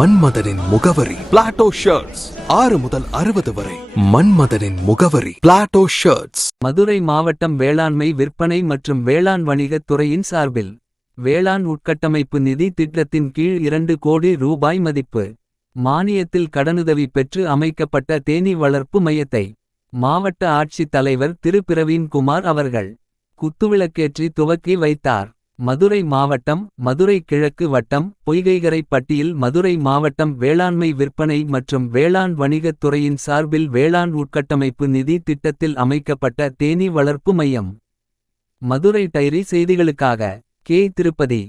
மன்மதனின் முகவரி Plato shirts ஆறு முதல் அறுபது வரை மன்மதனின் முகவரி பிளாட்டோ ஷர்ட்ஸ் மதுரை மாவட்டம் வேளாண்மை விற்பனை மற்றும் வேளாண் வணிகத் துறையின் சார்பில் வேளாண் உட்கட்டமைப்பு நிதி திட்டத்தின் கீழ் இரண்டு கோடி ரூபாய் மதிப்பு. மானியத்தில் கடனுதவி பெற்று அமைக்கப்பட்ட தேனீ வளர்ப்பு மையத்தை மாவட்ட ஆட்சித் தலைவர் திரு. பிரவீன்குமார் அவர்கள் குத்துவிளக்கேற்றி துவக்கி வைத்தார். மதுரை மாவட்டம் மதுரை கிழக்கு வட்டம் பொய்கைகரைப்பட்டியில் மதுரை மாவட்டம் வேளாண்மை விற்பனை மற்றும் வேளாண் வணிகத் துறையின் சார்பில் வேளாண் உட்கட்டமைப்பு நிதி திட்டத்தில் அமைக்கப்பட்ட தேனீ வளர்ப்பு மையம். மதுரை டைரி செய்திகளுக்காக கே. திருப்பதி.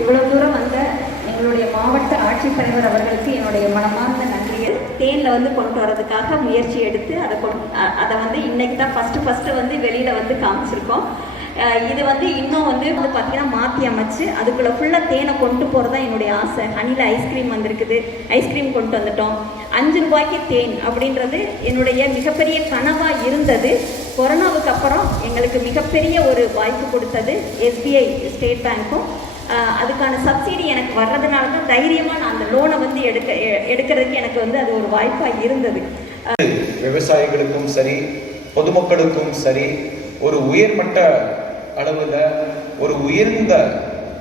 இவ்வளவு தூரம் வந்த எங்களுடைய மாவட்ட ஆட்சித்தலைவர் அவர்களுக்கு என்னுடைய மனமார்ந்த நன்றிகள் தேனில் வந்து கொண்டு வரதுக்காக முயற்சி எடுத்து அதை கொண் அதை வந்து இன்னைக்கு தான் ஃபஸ்ட்டு ஃபஸ்ட்டு வந்து வெளியில் வந்து காமிச்சிருக்கோம். இது வந்து இன்னும் வந்து வந்து பார்த்தீங்கன்னா மாற்றி அமைச்சு அதுக்குள்ளே ஃபுல்லாக தேனை கொண்டு போகிறது தான் என்னுடைய ஆசை. ஹனியில் ஐஸ்கிரீம் வந்திருக்குது. ஐஸ்கிரீம் கொண்டு வந்துட்டோம். அஞ்சு ரூபாய்க்கு தேன் அப்படின்றது என்னுடைய மிகப்பெரிய கனவாக இருந்தது. கொரோனாவுக்கு அப்புறம் எங்களுக்கு மிகப்பெரிய ஒரு வாய்ப்பு கொடுத்தது எஸ்பிஐ ஸ்டேட் பேங்க்கும். அதுக்கான சப்சிடி எனக்கு வர்றதுனால தான் தைரியமாக நான் அந்த லோனை வந்து எடுக்க எ- எடுக்கிறதுக்கு எனக்கு வந்து அது ஒரு வாய்ப்பாக இருந்தது. விவசாயிகளுக்கும் சரி பொதுமக்களுக்கும் சரி ஒரு உயர்மட்ட அளவில் ஒரு உயர்ந்த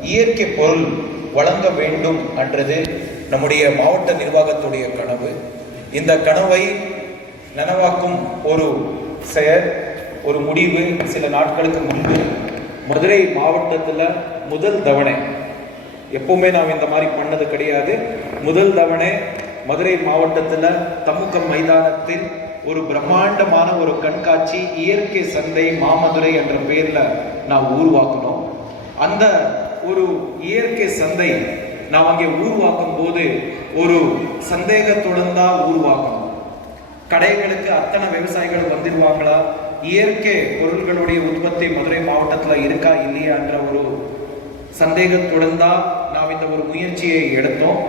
இயற்கை பொருள் வழங்க வேண்டும் என்றது நம்முடைய மாவட்ட நிர்வாகத்துடைய கனவு. இந்த கனவை நனவாக்கும் ஒரு செயல் ஒரு முடிவு சில நாட்களுக்கு முன்பு மதுரை மாவட்டத்தில் முதல் தவணை. எப்பவுமே நாம் இந்த மாதிரி பண்ணது கிடையாது. முதல் தவணை மதுரை மாவட்டத்தில் தமுக்கம் மைதானத்தில் ஒரு பிரம்மாண்டமான ஒரு கண்காட்சி இயற்கை சந்தை மாமதுரை என்ற பெயரில் நான் உருவாக்கணும். அந்த ஒரு இயற்கை சந்தை நாம் அங்கே உருவாக்கும் போது ஒரு சந்தேகத்துடன் தான் உருவாக்கணும். கடைகளுக்கு அத்தனை விவசாயிகள் வந்துடுவாங்களா இயற்கை பொருள்களுடைய உற்பத்தி மதுரை மாவட்டத்தில் இருக்கா இல்லையான்ற ஒரு சந்தேகத்துடன் தான் நாம் இந்த ஒரு முயற்சியை எடுத்தோம்.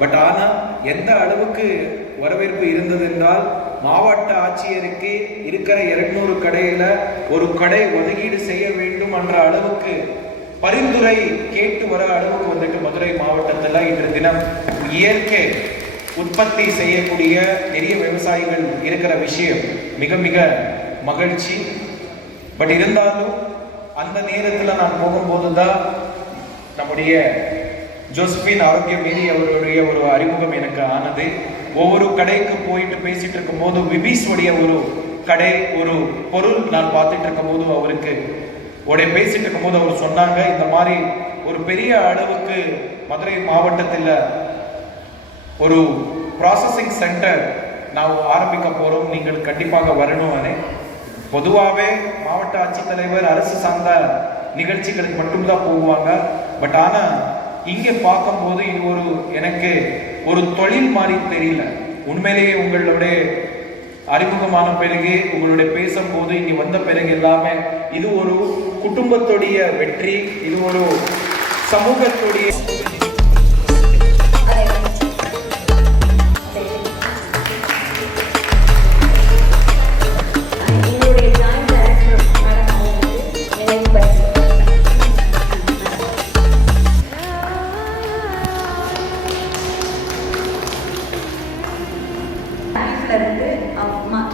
பட் ஆனால் எந்த அளவுக்கு வரவேற்பு இருந்தது என்றால் மாவட்ட ஆட்சியருக்கு இருக்கிற இருநூறு கடையில் ஒரு கடை ஒதுக்கீடு செய்ய வேண்டும் என்ற அளவுக்கு பரிந்துரை கேட்டு வர அளவுக்கு வந்துட்டு மதுரை மாவட்டத்தில் இன்று தினம் இயற்கை உற்பத்தி செய்யக்கூடிய நிறைய விவசாயிகள் இருக்கிற விஷயம் மிக மிக மகிழ்ச்சி. பட் இருந்தாலும் அந்த நேரத்தில் நான் போகும்போது தான் நம்முடைய ஜோசபின் ஆரோக்கிய மீறி அவருடைய ஒரு அறிமுகம் எனக்கு ஆனது. ஒவ்வொரு கடைக்கு போயிட்டு பேசிட்டு இருக்கும்போது விபீஸுடைய ஒரு கடை ஒரு பொருள் நான் பார்த்துட்டு இருக்கும்போது அவருக்கு உடைய பேசிட்டு இருக்கும்போது அவர் சொன்னாங்க இந்த மாதிரி ஒரு பெரிய அளவுக்கு மதுரை மாவட்டத்தில் ஒரு ப்ராசஸிங் சென்டர் நான் ஆரம்பிக்க போகிறோம் நீங்கள் கண்டிப்பாக வரணும்னு. பொதுவாகவே மாவட்ட ஆட்சித்தலைவர் அரசு சார்ந்த நிகழ்ச்சிகளுக்கு மட்டும்தான் போவாங்க. பட் ஆனால் இங்கே பார்க்கும்போது இது ஒரு எனக்கு ஒரு தொழில் மாதிரி தெரியல. உண்மையிலேயே உங்களுடைய அறிமுகமான பிறகு உங்களுடைய பேசும்போது இங்கே வந்த பிறகு எல்லாமே இது ஒரு குடும்பத்துடைய வெற்றி இது ஒரு சமூகத்துடைய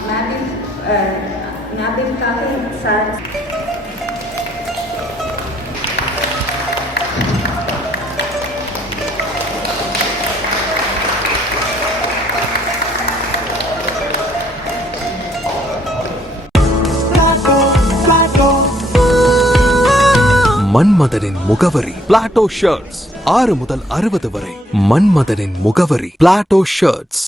மேபிஃப் மேபிஃப்காக சார். மன்மத மன்மதனின் முகவரி பிளாட்டோ ஷர்ட்ஸ் ஆறு முதல் அறுபது வரை மன்மதனின் முகவரி பிளாட்டோ ஷர்ட்ஸ்